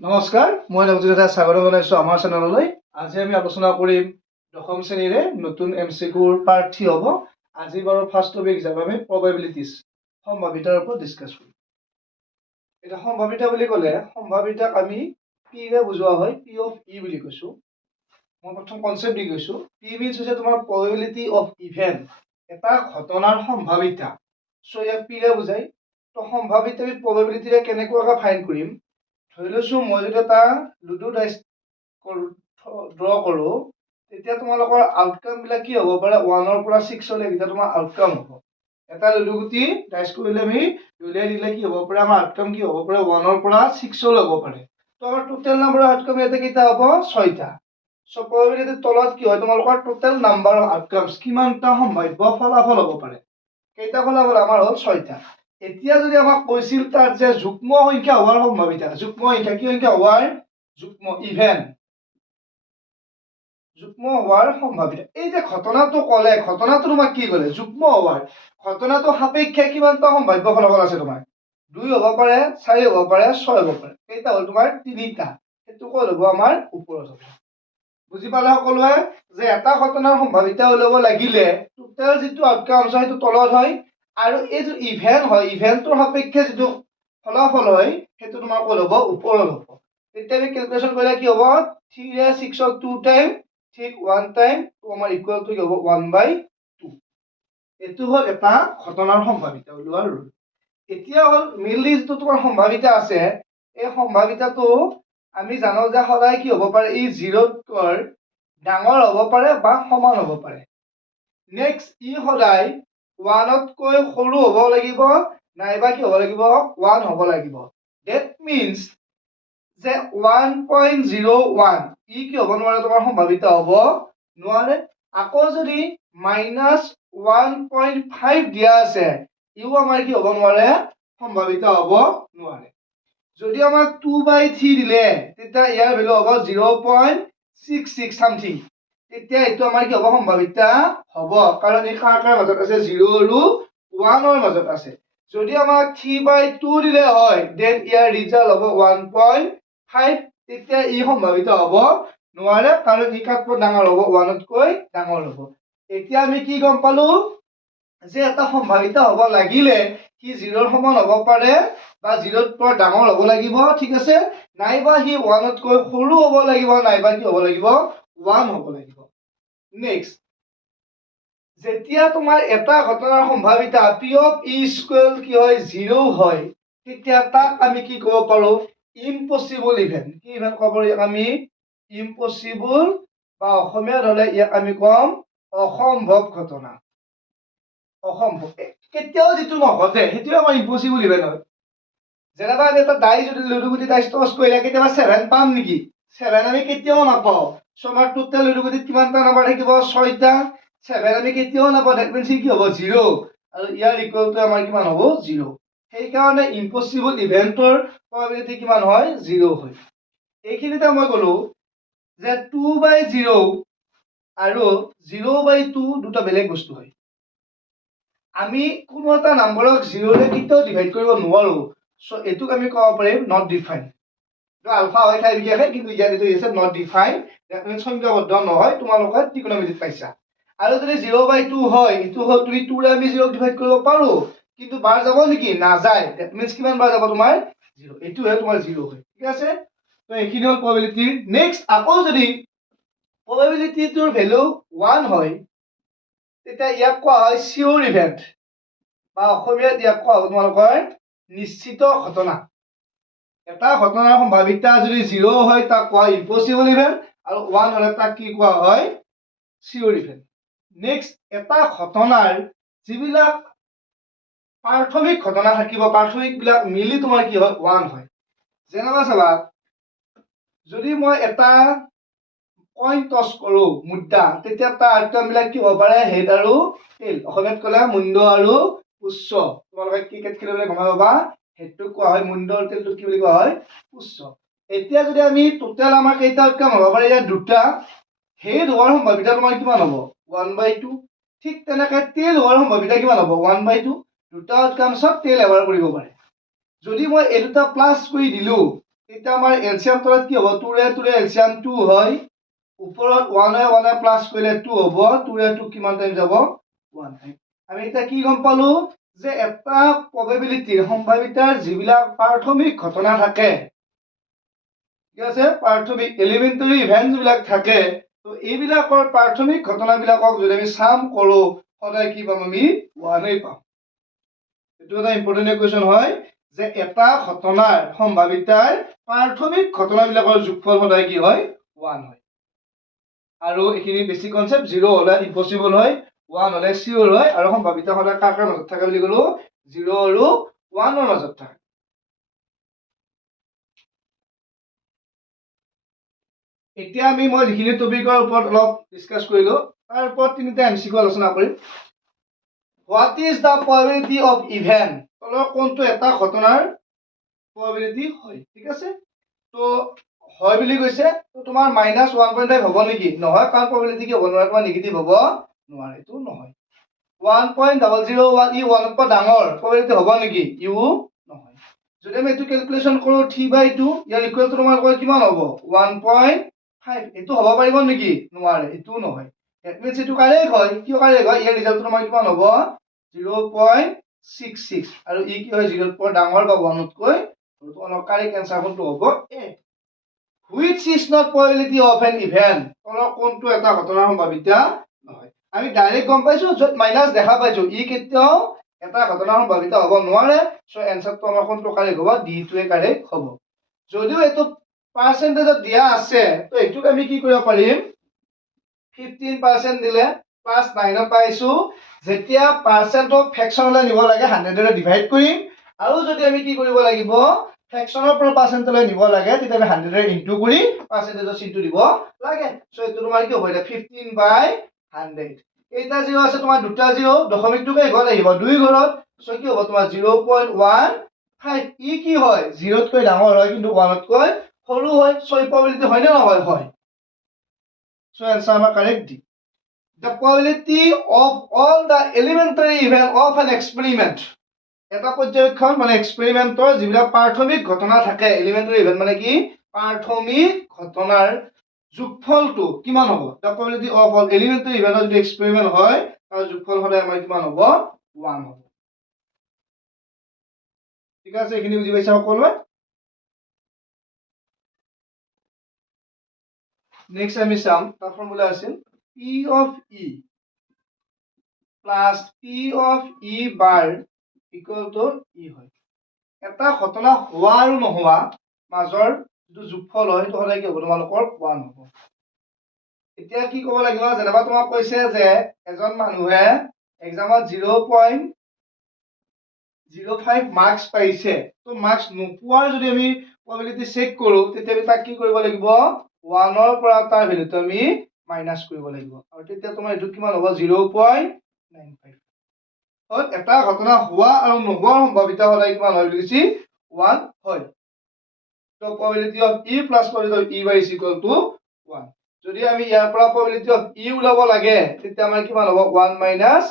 নমস্কাৰ, মই নৱজ্যোতি স্বাগতম জনাইছোঁ আমাৰ চেনেললৈ। আজি আমি আলোচনা কৰিম দশম শ্ৰেণীৰে নতুন MCQৰ পাৰ্ট 3 হ'ব। আজি বাৰু ফাৰ্ষ্ট টপিক হিচাপে আমি প্ৰবাবিলিটিজ সম্ভাৱিতাৰ ওপৰত ডিছকাছ কৰিম। এতিয়া সম্ভাৱিতা বুলি ক'লে সম্ভাৱিতাক আমি পিৰে বুজোৱা হয়, পি অফ ই বুলি কৈছোঁ। মই প্ৰথম কনচেপ্ট দি কৈছোঁ। পি মিনছ হৈছে তোমাৰ প্ৰবাবিলিটি অফ ইভেন্ট, এটা ঘটনাৰ সম্ভাৱিতা। চ' ইয়াক পিৰে বুজায়। তো সম্ভাৱিতা আমি প্ৰবাবিলিটিৰে কেনেকুৱাকৈ ফাইণ্ড কৰিম? ধৰি লৈছোঁ মই যদি এটা লুডু ডাইচ ড্ৰ কৰোঁ, তেতিয়া তোমালোকৰ আউটকাম বিলাক কি হ'ব পাৰে? 1 পৰা 6 লৈ এতিয়া তোমাৰ আউটকাম হ'ব। এটা লুডু গুটি ডাইচ কৰিলে আমি দলিয়াই দিলে কি হ'ব পাৰে? আমাৰ আউটকাম কি হ'ব পাৰে? 1 পৰা 6 লৈ হ'ব পাৰে। তো আমাৰ টোটেল নাম্বাৰ আউটকাম ইয়াতে কেইটা হ'ব? 6টা। চ' প্ৰবাবিলিটিৰ তলত কি হয়? তোমালোকৰ টোটেল নাম্বাৰ অফ আউটকামছ, কিমানটা সম্ভাৱ্য ফলাফল হ'ব পাৰে? কেইটা ফলাফল? আমাৰ হ'ল 6টা। এতিয়া যদি আমাক কৈছিল তাত যে যুগ্ম সংখ্যা হোৱাৰ সম্ভাৱিতা, যুগ্ম সংখ্যা কি সংখ্যা হোৱাৰ? যুগ্ম ইভেন, যুগ্ম হোৱাৰ সম্ভাৱিতা। এই যে ঘটনাটো ক'লে, ঘটনাটো তোমাক কি ক'লে? যুগ্ম হোৱাৰ। ঘটনাটো সাপেক্ষে কিমানটা সম্ভাৱ্য ফলাফল আছে তোমাৰ? 2 হ'ব পাৰে, 4 হ'ব পাৰে, 6 হ'ব পাৰে। কেইটা হ'ল তোমাৰ? 3টা। সেইটো ক'ত হ'ব? আমাৰ ওপৰত হ'ব। বুজি পালে সকলোৱে যে এটা ঘটনাৰ সম্ভাৱিতা ওলাব লাগিলে টোটেল যিটো আউটকাম আছে সেইটো তলত হয়, আৰু এই যে ইভেন্ট হয়, ইভেন্টৰ সাপেক্ষে যিটো ফলাফল হয় সেইটো তোমাৰ ক'ত হ'ব? ওপৰত হ'ব। তেতিয়া আমি কেলকুলেশ্যন কৰিলে কি হ'ব? 3 ৰে 6ক 2 টাইম, ঠিক 1 টাইম, তো আমাৰ ইকুৱেল টু কি হ'ব? 1/2। এইটো হ'ল এটা ঘটনাৰ সম্ভাৱিতা ওলোৱাৰ ৰুল। এতিয়া হ'ল মেইনলি যিটো তোমাৰ সম্ভাৱিতা আছে, এই সম্ভাৱিতাটো আমি জানো যে সদায় কি হ'ব পাৰে? ই 0তকৈ ডাঙৰ হ'ব পাৰে বা সমান হ'ব পাৰে। নেক্সট, ই সদায় 1তকৈ সৰু হ'ব লাগিব, নাইবা কি হ'ব লাগিব? 1 হ'ব লাগিব। ডেট মিনছ যে 1.01 ই কি হ'ব নোৱাৰে? তোমাৰ সম্ভাৱিতা হ'ব নোৱাৰে। আকৌ যদি -1.5 দিয়া আছে, ইও আমাৰ কি হ'ব নোৱাৰে? সম্ভাৱিতা হ'ব নোৱাৰে। যদি আমাক 2/3 দিলে, তেতিয়া ইয়াৰ ভেলু হ'ব 0.66 সামথিং। তেতিয়া এইটো আমাৰ কি হ'ব? সম্ভাৱিতা হ'ব, কাৰণ এই কাৰ মাজত আছে? 0 আৰু 1ৰ মাজত আছে। যদি আমাক 3/2 দিলে হয়, দেন ইয়াৰ ৰিজাল্ট হ'ব 1.5। তেতিয়া ই সম্ভাৱিত হ'ব নোৱাৰে, কাৰণ ই কাতকৈ ডাঙৰ হ'ব? 1তকৈ ডাঙৰ হ'ব। এতিয়া আমি কি গম পালো? যে এটা সম্ভাৱিতা হ'ব লাগিলে সি 0ৰ সমান হ'ব পাৰে বা 0তকৈ ডাঙৰ হ'ব লাগিব, ঠিক আছে, নাইবা সি 1তকৈ সৰু হ'ব লাগিব, নাইবা কি হ'ব লাগিব? 1 হ'ব লাগিব। নেক্সট, যেতিয়া তোমাৰ এটা ঘটনাৰ সম্ভাৱিতা পি অফ ই স্কুৱেল কি হয়? 0 হয়, তেতিয়া তাক আমি কি ক'ব পাৰো? Impossible event. কি ইভেন্ট ক'ব পাৰো ইয়াক আমি? ইম্পচিবল, বা অসমীয়াত হ'লে ইয়াক আমি কম অসম্ভৱ ঘটনা। অসম্ভৱ, কেতিয়াও যিটো নঘটে সেইটোৱে আমাৰ ইম্পচিবল ইভেন্ট হয়। যেনেবা আমি এটা ডাইচ যদি লুডু গুটি ডাইচ টছ কৰিলে কেতিয়াবা 7 পাম নেকি? 7 আমি কেতিয়াও নাপাওঁ। চ' আমাৰ টোটেল লুডু গুটিত কিমানটা নাম্বাৰ থাকিব? 6টা। 7 আমি কেতিয়াও নাপাওঁ, ডেট মিনছ কি হ'ব? 0। আৰু ইয়াৰ ইকুৱেল টু আমাৰ কিমান হ'ব? 0। সেইকাৰণে ইম্পচিবল ইভেন্টৰ প্ৰবাবিলিটি কিমান হয়? 0 হয়। এইখিনিতে মই ক'লো যে 2/0 আৰু 0/2 দুটা বেলেগ বস্তু হয়। আমি কোনো এটা নাম্বাৰক 0ৰে কেতিয়াও ডিভাইড কৰিব নোৱাৰো। চ' এইটোক আমি ক'ব পাৰিম নট ডিফাইন। আলফা হয় ঠাই বিশেষে, কিন্তু ইয়াত এইটো হৈছে নট ডিফাইন, ডেট মিনছ সংখ্যাবদ্ধ নহয়। তোমালোকে ত্ৰিকোণমিতিত পাইছা। আৰু যদি 0/2 হয়, এইটো হ'ল তুমি 2ৰে আমি 0ক ডিভাইড কৰিব পাৰো, কিন্তু বাৰ যাব নেকি? নাযায়। ডেট মিনছ কিমান বাৰ যাব তোমাৰ? 0। এইটোহে তোমাৰ 0 হয়, ঠিক আছে। তো এইখিনি হ'ল প্ৰবাবিলিটি। নেক্সট, আকৌ যদি প্ৰবাবিলিটিটোৰ ভেলু 1 হয়, তেতিয়া ইয়াক কোৱা হয় চিয়ৰ ইভেন্ট, বা অসমীয়াত ইয়াক কোৱা হ'ব তোমালোকৰ নিশ্চিত ঘটনা। এটা ঘটনাৰ সম্ভাৱিতা যদি 0 হয় তাক কোৱা হয় ইম্পচিবল ইভেন্ট, আৰু 1 হ'লে তাক কি কোৱা হয়? চিয়ৰ ইভেন্ট। নেক্সট, এটা ঘটনাৰ যিবিলাক প্ৰাথমিক ঘটনা থাকিব, প্ৰাথমিক বিলাক মিলি তোমাৰ কি হয়? 1 হয়। যেনেবা চাবা, যদি মই এটা কইন টছ কৰো মুদ্ৰা, তেতিয়া তাৰ আউটকাম বিলাক কি হ'ব পাৰে? হেড আৰু টেইল। অসমীয়াত ক'লে মুণ্ড আৰু উচ্চ। তোমালোকে ক্ৰিকেট খেলিবলৈ গম পাবা, হেডটোক কোৱা হয় মুণ্ড, আৰু টেইলটোক কি বুলি কোৱা হয়? উচ্চ। এতিয়া যদি আমি টোটেল আমাৰ কেইটা আউটকাম হ'ব পাৰে? ইয়াত দুটা। হেড হোৱাৰ সম্ভাৱিতা তোমাৰ কিমান হ'ব? 1/2। ঠিক তেনেকে টেইল হোৱাৰ সম্ভাৱিতা কিমান হ'ব? 1/2। দুটা আউটকামছত টেইল এবাৰ কৰিব পাৰে। যদি মই এই দুটা প্লাছ কৰি দিলো, তেতিয়া আমাৰ এলচিয়াম তলত কি হ'ব 2 ৰে এলচিয়াম 2 হয় ওপৰত 1 প্লাস কৰিলে 2 হ'ব 2 ৰে 2 কিমান টাইম যাব 1 টাইম আমি এটা কি গম পালো যে এটা প্ৰবাবিলিটি সম্ভাৱিতাৰ যিবিলাক প্ৰাথমিক ঘটনা থাকে ঠিক আছে প্ৰাথমিক এলিমেন্টাৰী ইভেন্টস বিলাক থাকে তো এইবিলাকৰ প্ৰাথমিক ঘটনাবিলাকক যদি আমি সাম কৰো সদায় কি পাম আমি 1 পাম এটো এটা ইম্পৰ্টেন্ট কোৱেশ্চন হয় যে এটা ঘটনাৰ সম্ভাৱিতাৰ প্ৰাথমিক ঘটনাবিলাকৰ যোগফল সদায় কি হয় 1 হয় আৰু এখিনি বেসিক কনসেপ্ট 0 হলে ইম্পসিবল হয় 1 হলে সিওৰ হয় আৰু সম্ভাৱিতা সদায় কাৰ মাজত থাকে বুলি কলো 0 আৰু 1 ৰ মাজত থাকে এতিয়া আমি মই যিখিনি টপিকৰ ওপৰত অলপ ডিসকাস কৰিলো তাৰ ওপৰত তিনিটা এমসিকিউ আলোচনা কৰিম What is the probability of event? তলৰ কোনটো এটা ঘটনাৰ probability হয় ঠিক আছে তো হয় বুলি কৈছে তো তোমাৰ -1.5 হ'ব নেকি নহয় কাৰণ probability কি হ'ব নোৱাৰে তোমাৰ নেগেটিভ হ'ব নোৱাৰে এটো নহয় 1.001 ই 1 ৰ ডাঙৰ probability হ'ব নেকি ইউ নহয় যদি আমি এটো ক্যালকুলেশন কৰো 3/2 ইয়াৰ ইকুৱেল টু তোমাৰ কিমান হ'ব 1.5 এটো হ'ব পাৰিব নেকি নোৱাৰে এটো নহয় that means এটো কাৰেক্ট হয় কিয় কাৰেক্ট হয় ইয়াৰ ৰিজাল্ট তোমাৰ কিমান হ'ব 0.66 আৰু ই কি হয় 0 ৰ ডাঙৰ বা 1 তকৈ তো অলপ কাৰেক্ট आंसर কোনটো হ'ব এ which is not probability of an event তলৰ কোনটো এটা ঘটনাৰ সম্ভাৱিতা নহয় আমি ডাইৰেক্ট গম পাইছো যত মাইনাস দেখা পাইছো ই কেতিয়াও এটা ঘটনাৰ সম্ভাৱিতা হ'ব নোৱাৰে সো आंसरটো আমাৰ কোনটো কাৰেক্ট হ'ব ডি টোৱে কাৰেক্ট হ'ব যদিও এটো পাৰ্সেন্টেজত দিয়া আছে তো এটোক আমি কি কৰিব পাৰিম 15% দিলে প্লাস 9 পাইছো যেতিয়া পাৰ্সেন্টক ফ্ৰ্যাকশনলৈ নিব লাগে 100 ৰে ডিভাইড কৰিম আৰু যদি আমি কি কৰিব লাগিব ফ্ৰ্যাকশনৰ পৰা পাৰ্সেন্টলৈ নিব লাগে তেতিয়া আমি 100 ৰে ইনটু কৰি পাৰ্সেন্টেজৰ চিনটো দিব লাগে সো এটো তোমাৰ কি হ'ব এটা 15/100 এইটা 0 আছে তোমাৰ দুটা 0 দশমিকটোকে ঘৰত আহিব দুই ঘৰত সো কি হ'ব তোমাৰ 0.15 ই কি হয় 0 তকৈ ডাঙৰ হয় কিন্তু 1 তকৈ সৰু হয় সো এই probability হয় নে নহয় হয় so answer আমাৰ correct D the probability of all the elementary event of an experiment এটা পৰ্যবেক্ষণ মানে এক্সপেৰিমেন্টৰ যিবিলাক প্ৰাথমিক ঘটনা থাকে এলিমেন্টাৰী ইভেন্ট মানে কি প্ৰাথমিক ঘটনাৰ যোগফলটো কিমান হ'ব the probability of all elementary event যদি এক্সপেৰিমেন্ট হয় তাৰ যোগফল সদায় আমাৰ কিমান হ'ব 1 হ'ব ঠিক আছে এখিনি বুজি পাইছা সকলোৱে নেক্সট আমি চাম তাৰ ফৰ্মুলা আছিল P of E plus P of E bar equal to E হয় এটা ঘটনা হোৱা আৰু নোহোৱা মাজৰ যেটো যোগফল হয় তো সদায় কি হ'ব তোমালোকৰ 1 হ'ব এতিয়া কি ক'ব লাগিব যেনেবা তোমাক কৈছে যে এজন মানুহে এক্সামত 0.05 মাৰ্কস পাইছে তো মাৰ্কস নোপোৱাৰ যদি আমি probability চেক কৰো তেতিয়া আমি তাক কি কৰিব লাগিব 1 ৰ পৰা তাৰ ভ্যালুটো আমি মাইনাস কৰিব লাগিব আৰু তেতিয়া তোমাৰ এটো কিমান হ'ব 0.95 হয় এটা ঘটনা হোৱা আৰু নোহোৱাৰ সম্ভাৱিতা সদায় কিমান হয় বুলি 1 হয় তো probability of E plus probability of E by is equal to 1 যদি আমি ইয়াৰ পৰা probability of E উলাব লাগে তেতিয়া আমাৰ কিমান হ'ব 1 minus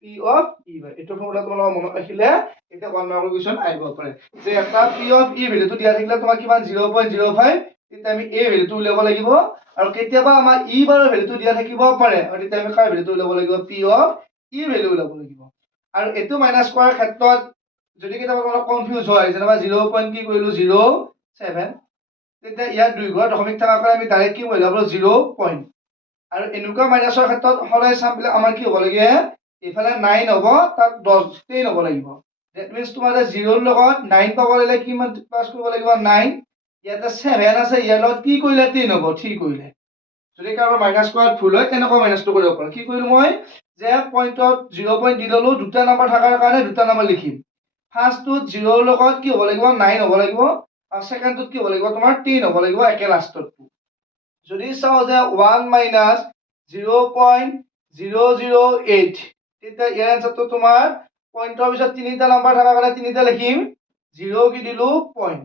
P of E by এটো ফৰ্মুলা তোমালোকৰ মনত ৰাখিলে এটা 1 মাৰ্কৰ কোৱেশ্চন আহিব পাৰে যে এটা P of E ভ্যালুটো দিয়া থাকিলে তোমাৰ কিমান 0.05 তেতিয়া আমি A ভ্যালুটো উলাব লাগিব আৰু কেতিয়াবা আমাৰ E বাৰৰ ভ্যালুটো দিয়া থাকিব পাৰে আৰু তেতিয়া আমি কাৰ ভ্যালুটো উলাব লাগিব P of E ভ্যালু উলাব লাগিব আৰু এটো মাইনাস কৰাৰ ক্ষেত্ৰত যদি কেতিয়াবা তোমালোক কনফিউজ হয় যেনেবা 0. কি কৰিলো 0.7 তেতিয়া ইয়াৰ দুই ঘৰ দশমিক থাকা কাৰণে আমি ডাইৰেক্ট কি কৰিলো 0. আৰু এনেকুৱা মাইনাসৰ ক্ষেত্ৰত সদায় সামবিলাক আমাৰ কি হ'ব লাগে এফালে 9 হ'ব তাত 10 10 হ'ব লাগিব that means তোমাৰ 0 ৰ লগত 9 পাব লাগিলে কিমান প্লাস কৰিব লাগিব 9 ইয়াতে 7 আছে ইয়াৰ লগত কি কৰিলে 10 হ'ব ঠিক কৰিলে যদি কাৰো মাইনাস কৰাত ভুল হয় তেনেকুৱা মাইনাসটো কৰিব পাৰো কি কৰিলো মই যে পইণ্টত 0. দি ললো দুটা নাম্বাৰ থাকাৰ কাৰণে দুটা নাম্বাৰ লিখিম ফাৰ্স্টটোত 0 ৰ লগত কি হ'ব লাগিব 9 হ'ব লাগিব আৰু সেকেন্ডটোত কি হ'ব লাগিব তোমাৰ 10 হ'ব লাগিব একে লাষ্টত যদি চাও যে 1 minus 0.008 তেতিয়া ইয়াৰ আনসাৰটো তোমাৰ পইণ্টৰ পিছত তিনিটা নাম্বাৰ থাকাৰ কাৰণে তিনিটা লিখিম 0 কি দিলো পইণ্ট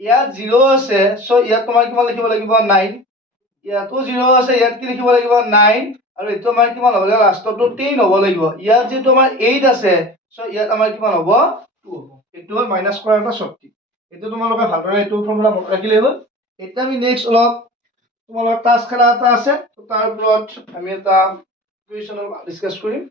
ইয়াত 0 আছে সো ইয়াত তোমাৰ কিমান লিখিব লাগিব 9 ইয়াতো 0 আছে ইয়াত কি লিখিব লাগিব 9 আৰু এটো আমাৰ কিমান হ'ব লাগিব লাষ্টটো 10 হ'ব লাগিব ইয়াত যে তোমাৰ 8 আছে সো ইয়াত আমাৰ কিমান হ'ব 2 হ'ব এটো মাইনাস কৰাৰ এটা শক্তি এইটো তোমালোকে ভালদৰে এইটো ফৰ্মুলা মনত ৰাখিলেই হ'ল। এতিয়া আমি নেক্সট অলপ তোমালোকৰ টাস্ক খেলা এটা আছে, তাৰ ওপৰত আমি এটা কুৱেশ্যন ডিছকাছ কৰিম।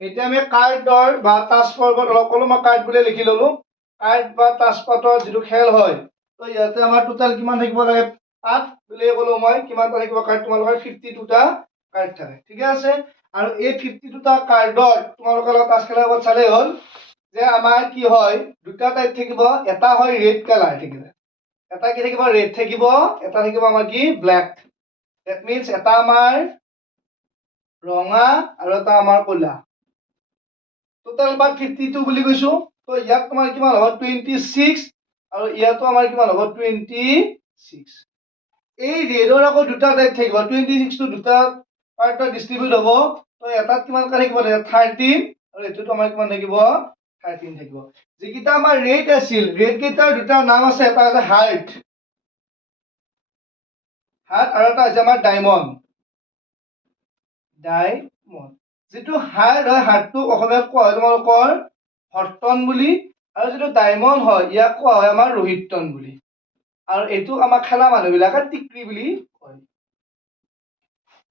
এতিয়া আমি কাৰ্ডৰ বা তাছপাতৰ অলপমান কাৰ্ড বুলি লিখি ললো। কাৰ্ড বা তাছপাতৰ যিটো খেল হয়, তো ইয়াতে আমাৰ টোটাল কিমান থাকিব লাগে 8 বুলি ক'লো মই। কিমানটা থাকিব কাৰ্ড তোমালোকৰ 52টা কাৰ্ড থাকে, ঠিকে আছে। আৰু এই 52টা কাৰ্ডত তোমালোকৰ লগত তাছ খেলাৰ আগত চালেই হ'ল যে আমাৰ কি হয়, দুটা টাইপ থাকিব। এটা হয় ৰেড কালাৰ থাকিব, এটা কি থাকিব ৰেড থাকিব, এটা থাকিব আমাৰ কি ব্লেক। দ্যাট মিন্স এটা আমাৰ ৰঙা আৰু এটা আমাৰ ক'লা। টোটাল বাৰ 52 বুলি কৈছো। তো ইয়াত তোমাৰ কিমান হ'ব 26 আৰু ইয়াতো আমাৰ কিমান হ'ব 26। এই ৰেডৰ আকৌ দুটা টাইপ থাকিব, 26 টো দুটা পাৰ্টত ডিস্ট্ৰিবিউট হ'ব। তো এটাত কিমান থাকিব 13 আৰু এটোতো আমাৰ কিমান থাকিব 13 থাকিব। যিকেইটা আমাৰ ৰেড আছিল, ৰেড কেইটাৰ দুটা নাম আছে, এটা আছে হাৰ্ট আৰু এটা আছে আমাৰ ডায়মণ্ড। যিটো হাৰ্ট হয়, হাৰ্টটো অসমীয়াত কোৱা হয় তোমালোকৰ হৰ্টন বুলি, আৰু যিটো ডায়মণ্ড হয় ইয়াক কোৱা হয় আমাৰ ৰোহিতন বুলি। আৰু এইটো আমাৰ খেলা মানুহ বিলাকে টিক্ৰী বুলি কয়।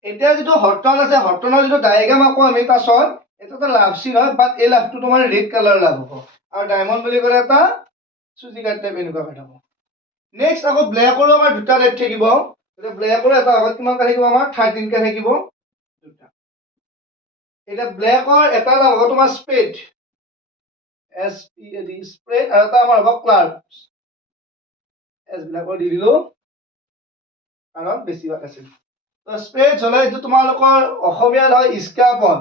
এতিয়া যিটো হৰ্টন আছে, হৰ্টনৰ যিটো ডায়েগ্ৰাম আকৌ আমি পাছত এইটো এটা লাভ চিন হয়, বাট এই লাভটো তোমাৰ ৰেড কালাৰ লাভ হ'ব। আৰু ডায়মণ্ড বুলি ক'লে এটা চুজি কাট টাইপ এনেকুৱা কথা হ'ব। নেক্সট আকৌ ব্লেকৰো আমাৰ দুটা টাইপ থাকিব। ব্লেকৰো এটা আগত কিমান থাকিব আমাৰ 13 কে থাকিব দুটা। এটা ব্লেকৰ এটা নাম হ'ব তোমাৰ স্পেড, SPAD স্প্ৰেড, আৰু এটা আমাৰ হ'ব ক্লাৰ্কছ, এছ বিলাকৰ দি দিলো কাৰণ বেছি ভাগ আছিল। তো স্পেড হলে এইটো তোমালোকৰ অসমীয়াত হয় ইস্কাপন,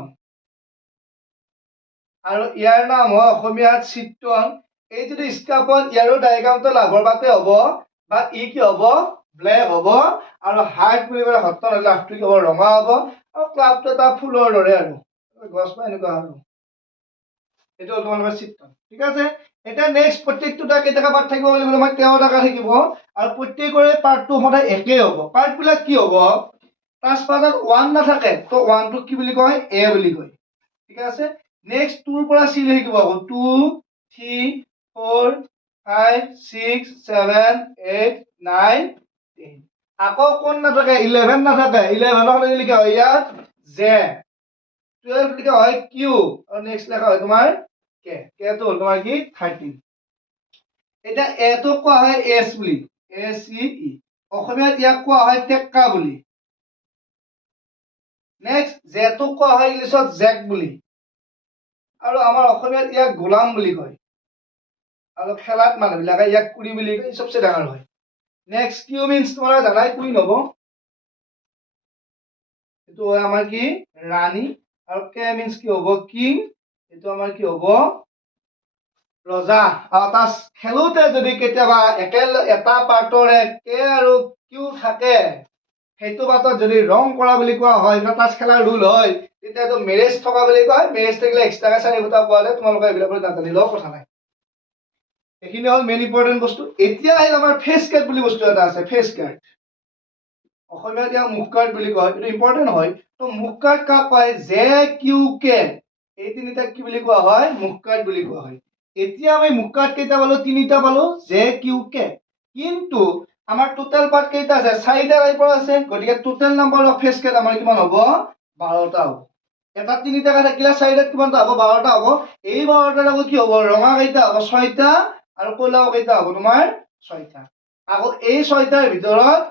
আৰু ইয়াৰ নাম হয় অসমীয়াত চিত্ৰন। এই যিটো ইস্কাপন, ইয়াৰো ডায়েগ্ৰামটো লাভৰ বাটে হ'ব, বাট ই কি হ'ব ব্লেক হ'ব। আৰু হাৰ্ট বুলি ক'লে হৰ্টন হ'লে লাভটো কি হ'ব ৰঙা হ'ব। আৰু ক্লাবটো এটা ফুলৰ দৰে আৰু গছ বা এনেকুৱা আৰু এইটো হ'ল তোমালোকৰ চিত্ৰন, ঠিক আছে। এতিয়া নেক্সট প্ৰত্যেকটোটা কেইটাকা পাৰ্ট থাকিব বুলি ক'লে মই 13টাকা থাকিব। আৰু প্ৰত্যেকৰে পাৰ্টটো সদায় একেই হ'ব। পাৰ্ট বিলাক কি হ'ব, তাছপাতত 1 নাথাকে, তো 1 টোক কি বুলি কয় এ বুলি কয়, ঠিক আছে। নেক্সট 2 ৰ পৰা চি থাকিব আকৌ 2 3 4 5 6 7 8 9 10। আকৌ কোন নাথাকে 11 নাথাকে, 11 ক লিখা হয় ইয়াত জে। 12 লিখা হয় কিউ, আৰু নেক্সট লেখা হয় তোমাৰ কে। কেটো হ'ল তোমাৰ কি 13। এটা এ টো কোৱা হয় এস বুলি, SEE। অসমীয়াত ইয়াক কোৱা হয় টেক্কা বুলি। নেক্সট জে টো কোৱা হয় ইংলিছত জেক বুলি, আৰু আমাৰ অসমীয়াত ইয়াক গোলাম বুলি কয়। আৰু খেলাত মানুহবিলাকে ইয়াক কুৰি বুলি কয়, চবচে ডাঙৰ হয়। নেক্সট কিউ মিন্স তোমালোকে জানাই কুইন হ'ব, এইটো হয় আমাৰ কি ৰাণী। আৰু কে মিন্স কি হ'ব কিং, এইটো আমাৰ কি হ'ব ৰজা। তাছ খেলোতে যদি কেতিয়াবা এটা পাৰ্টৰে কে আৰু কিউ থাকে, সেইটো পাৰ্টত যদি ৰং কৰা বুলি কোৱা হয়, তাছ খেলাৰ ৰুল হয়, তেতিয়া এইটো মেৰেজ থকা বুলি কয়। মেৰেজ থাকিলে এক্সট্ৰাকে 4 ফুটা পোৱা যায়। তোমালোকে এইবিলাকৰ নাজানিলেও কথা নাই। এইখিনি হ'ল মেইন ইম্পৰ্টেণ্ট বস্তু। এতিয়া আহিল আমাৰ ফেচ কাৰ্ড বুলি বস্তু এটা আছে, ফেচ কাৰ্ড। অসমীয়াত ইয়াক মুখ কাৰ্ড বুলি কয়, এইটো ইম্পৰ্টেণ্ট হয়। তো মুখ কাৰ্ড কাক কয়, জে কিউ কে, এই তিনিটাক কি বুলি কোৱা হয় মুখ কাৰ্ড বুলি কোৱা হয়। এতিয়া আমি মুখ কাৰ্ড কেইটা পালো, তিনিটা পালো, জে কিউ কে। কিন্তু আমাৰ টোটেল পাৰ্ট কেইটা আছে, 4টা টাইপৰ আছে। গতিকে total number of face card আমাৰ কিমান হ'ব 12টা হ'ব। এটা 3 টাকা থাকিলে 4টাত কিমানটা হ'ব 12টা হ'ব। এই 12টাৰ আকৌ কি হ'ব ৰঙা কেইটা হ'ব 6টা, আৰু ক'লাও কেইটা হ'ব তোমাৰ 6টা। আকৌ এই 6টাৰ ভিতৰত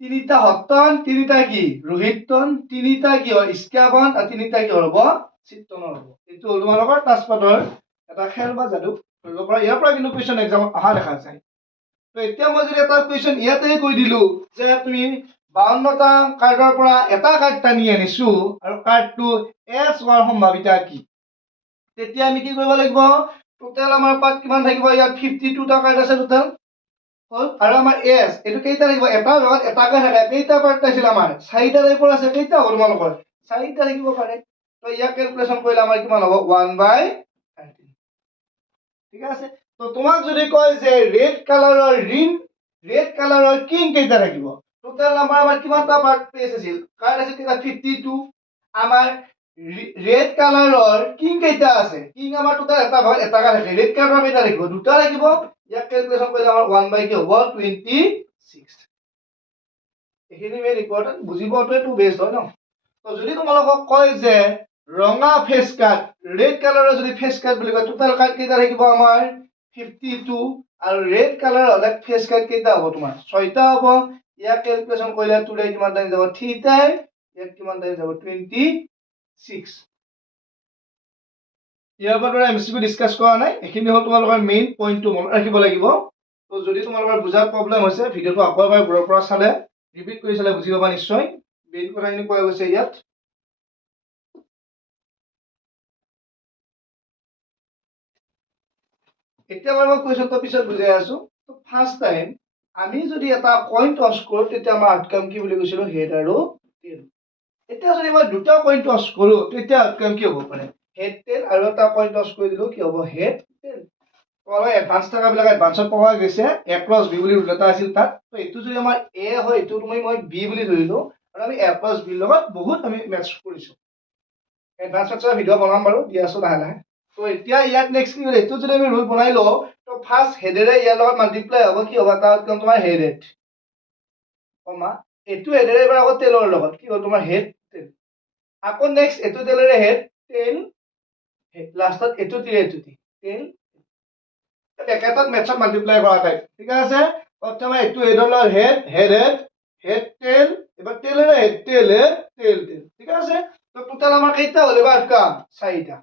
3টা হৰ্টন, 3টা কি ৰোহিতন, 3টা কি হয় ইস্কাপন, আৰু 3টা কি হ'ব চিত্ৰনৰ হ'ব। এইটো হ'ল তোমালোকৰ তাছপাতৰ এটা খেল বা যাদু ধৰিব পৰা। ইয়াৰ পৰা কিন্তু কুৱেশ্যন এক্সামত অহা দেখা যায়। তো এতিয়া মই যদি এটা কুৱেশ্যন ইয়াতে কৈ দিলো যে তুমি 52টা কাৰ্ডৰ পৰা এটা কাৰ্ড টানি আনিছো আৰু কাৰ্ডটো এছ হোৱাৰ সম্ভাৱিতা কি, তেতিয়া আমি কি কৰিব লাগিব, টোটেল আমাৰ পাৰ্ট কিমান থাকিব, ইয়াত 52টা কাৰ্ড আছে টোটেল হ'ল। আৰু আমাৰ এছ এইটো কেইটা থাকিব, এটা লগত এটাকে থাকে। কেইটা পাৰ্ট আছিল আমাৰ 4টা টাইপৰ আছে। কেইটা হ'ব তোমালোকৰ 4টা থাকিব পাৰে। তো ইয়াক কেলকুলেশ্যন কৰিলে আমাৰ কিমান হ'ব 1/13, ঠিক আছে। তো তোমাক যদি কয় যে ৰেড কালাৰৰ কিং কেইটা থাকিব, টোটেল নাম্বাৰ আমাৰ কিমানটা পাৰ্ট পেজ আছিল, কাৰ্ড আছিল কেইটা 52। আমাৰ ৰেড কালাৰৰ কিং কেইটা আছে কিং আমাৰ টোটাল এটা ভাগ এটা থাকে ৰেড কালাৰৰ কেইটা থাকিব দুটা থাকিব ইয়াক ক্যালকুলেশন কৰিলে আমাৰ 1 বাই কি হ'ব 26 এখিনি মেইন ইম্পৰ্টেন্ট বুজিবটো এটো বেস হয় ন তো যদি তোমালোকক কয় যে ৰঙা ফেস কাট ৰেড কালাৰৰ যদি ফেস কাট বুলি কয় টোটাল কাট কেইটা থাকিব আমাৰ 52 আৰু ৰেড কালাৰৰ হলে ফেস কাট কেইটা হ'ব তোমাৰ 6টা হ'ব ইয়াক ক্যালকুলেশন কৰিলে টুডে কিমান টাইম যাব 3 টাইম ইয়াক কিমান টাইম যাব 26 ইয়াৰ পৰা এমসিকিউ ডিসকাস কৰা নাই এখিনি হল তোমালোকৰ মেইন পইণ্টটো মনত ৰাখিব লাগিব তো যদি তোমালোকৰ বুজাৰ প্ৰবলেম হৈছে ভিডিওটো আকৌ এবাৰ ঘৰৰ পৰা চালে ৰিপিট কৰি চালে বুজি পাবা নিশ্চয় মেইন কথাখিনি কোৱা গৈছে ইয়াত এতিয়া মই কোৱেশ্চনটো পিছত বুজাই আছো তো ফাৰ্স্ট টাইম আমি যদি এটা কইন টস কৰো তেতিয়া আমাৰ আউটকাম কি বুলি কৈছিলো হেড আৰু টেল এতিয়া যদি মই দুটা কইন টস কৰো তেতিয়া আউটকাম কি হ'ব পাৰে হেড টেল আৰু এটা কইন টস কৰি দিলো কি হ'ব হেড টেল অলপ এডভান্স টাকা বিলাক এডভান্সত পোৱা গৈছে a ক্ৰস b বুলি ৰুল এটা আছিল তাত তো এটো যদি আমাৰ a হয় এটো মই b বুলি ধৰিলো আৰু আমি a ক্ৰস b লগত বহুত আমি মেথছ কৰিছো এডভান্স মেথছৰ ভিডিও বনাম বাৰু দি আছো লাহে লাহে তো এতিয়া ইয়াত নেক্সট কি এটো যদি আমি ৰুল বনাই লও তো ফাৰ্স্ট হেডেৰে ইয়াৰ লগত মাল্টিপ্লাই হ'ব কি হ'ব তাৰ আউটকাম তোমাৰ হেড কমা এটো হেডেৰে এবাৰ আকৌ টেলৰ লগত কি হ'ল তোমাৰ হেড টেল আকৌ নেক্সট এটো টেলৰে হেড টেল লাষ্টত এটো টেল একেটাত মেথছত মাল্টিপ্লাই কৰা টাইপ ঠিক আছে প্ৰথমে এটো হেডৰ head head head head tail এবাৰ টেলৰে হেড টেল হেড টেল টেল ঠিক আছে তো টোটাল আমাৰ কেইটা হ'ল এবাৰ আউটকাম 4টা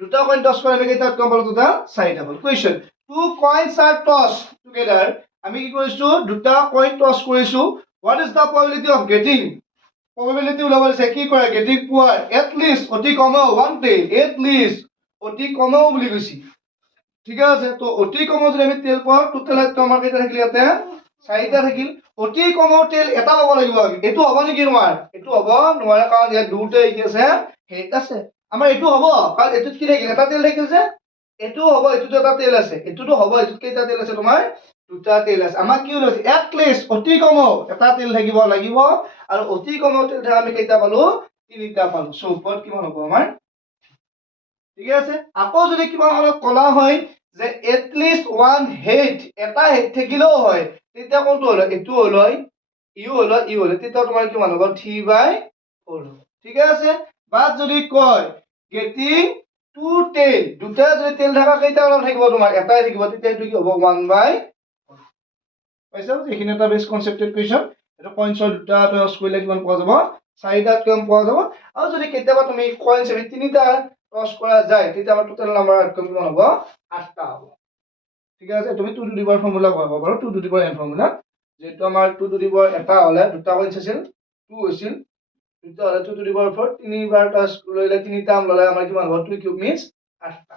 দুটা কইন টস কৰি আমি কেইটা আউটকাম পালো টোটাল 4টা হ'ল question two coins are toss together আমি কি কৰিছো দুটা কইন টস কৰিছো what is the probability of getting probability ওলাব আছে কি কৰে গেটিং পোৱাৰ এট লিষ্ট অতি কমেও ওৱান টেল এট লিষ্ট অতি কমেও বুলি কৈছি ঠিক আছে তো অতি কমেও যদি আমি তেল পাও টোটাল আমাৰ কেইটা থাকিল ইয়াতে 4টা থাকিল অতি কমেও তেল এটা পাব লাগিব এটো হ'ব নেকি তোমাৰ এটো হ'ব নোৱাৰে কাৰণ ইয়াত দুটা কি আছে হেড আছে আমাৰ এটো হ'ব কাৰণ এটোত কি থাকিল এটা তেল থাকিল যে এটো হ'ব এটোত এটা তেল আছে এটোটো হ'ব এটোত কেইটা তেল আছে তোমাৰ দুটা তেল আছে আমাৰ কি হৈছে এট লিষ্ট অতি কমেও এটা তেল থাকিব লাগিব আৰু অতি কমেও তেল থাকা আমি কেইটা পালো 3টা পালো সো ওপৰত কিমান হ'ব আমাৰ ঠিক আছে আকৌ যদি কিবা অলপ কলা হয় যে এট লিষ্ট ওয়ান হেড এটা হেড থাকিলেও হয় তেতিয়া কোনটো হলো এটো হলো ইউ হলো তেতিয়া তোমাৰ কিমান হ'ব 3/4 ঠিক আছে বাট যদি কয় গেটিং টু টেল দুটা যদি তেল থাকা কেইটা ওলাম থাকিব তোমাৰ এটাই থাকিব তেতিয়া এটো কি হ'ব 1/4 পাইছা এইখিনি এটা বেস কনসেপ্টেড কোৱেশ্চন এটা পইণ্টছৰ দুটা টস কৰিলে কিমান পোৱা যাব 4টা আউটকাম পোৱা যাব আৰু যদি কেতিয়াবা তুমি কইনছ 3টা টস কৰা যায় তেতিয়া আমাৰ টোটাল নাম্বাৰ আউটকাম কিমান হ'ব 8টা হ'ব ঠিক আছে তুমি 2 টু দি পাৱাৰ ফৰ্মুলা কৰিব পাৰো 2 to the power n formula যেটো আমাৰ 2 টু দি পাৱাৰ এটা হলে দুটা কইনছ আছিল 2 হৈছিল দুটা হলে 2 টু দি পাৱাৰ 4 তিনিবাৰ টস কৰিলে 3টা ললে আমাৰ কিমান হ'ব 2 কিউব মিন্স 8টা